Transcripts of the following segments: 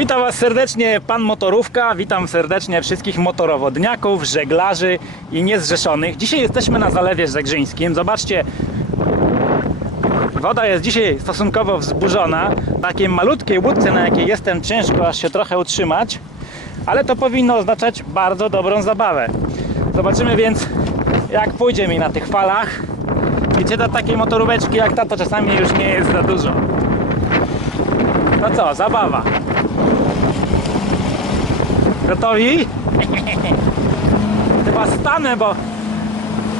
Witam Was serdecznie, Pan Motorówka. Witam serdecznie wszystkich motorowodniaków, żeglarzy i niezrzeszonych. Dzisiaj jesteśmy na Zalewie Zegrzyńskim. Zobaczcie, woda jest dzisiaj stosunkowo wzburzona. W takiej malutkiej łódce, na jakiej jestem, ciężko aż się trochę utrzymać, ale to powinno oznaczać bardzo dobrą zabawę. Zobaczymy więc, jak pójdzie mi na tych falach. Czy do takiej motoróweczki jak ta, to czasami już nie jest za dużo. No co, zabawa. Gotowi? Chyba stanę, bo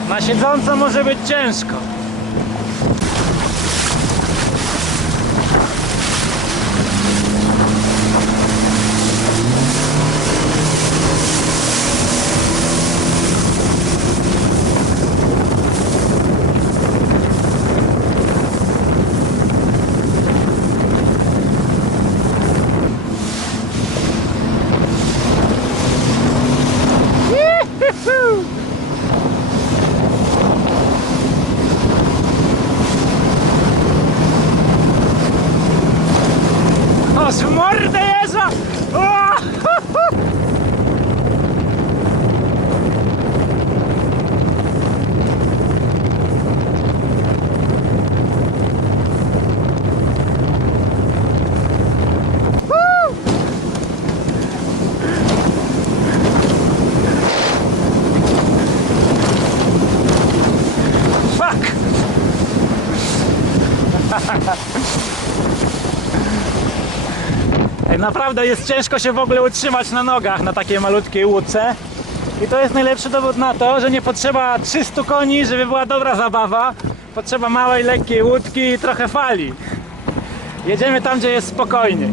na siedząco może być ciężko. os mordeza! Oh! Ha ha ha. Naprawdę jest ciężko się w ogóle utrzymać na nogach na takiej malutkiej łódce. I to jest najlepszy dowód na to, że nie potrzeba 300 koni, żeby była dobra zabawa. Potrzeba małej, lekkiej łódki i trochę fali. Jedziemy tam, gdzie jest spokojnie.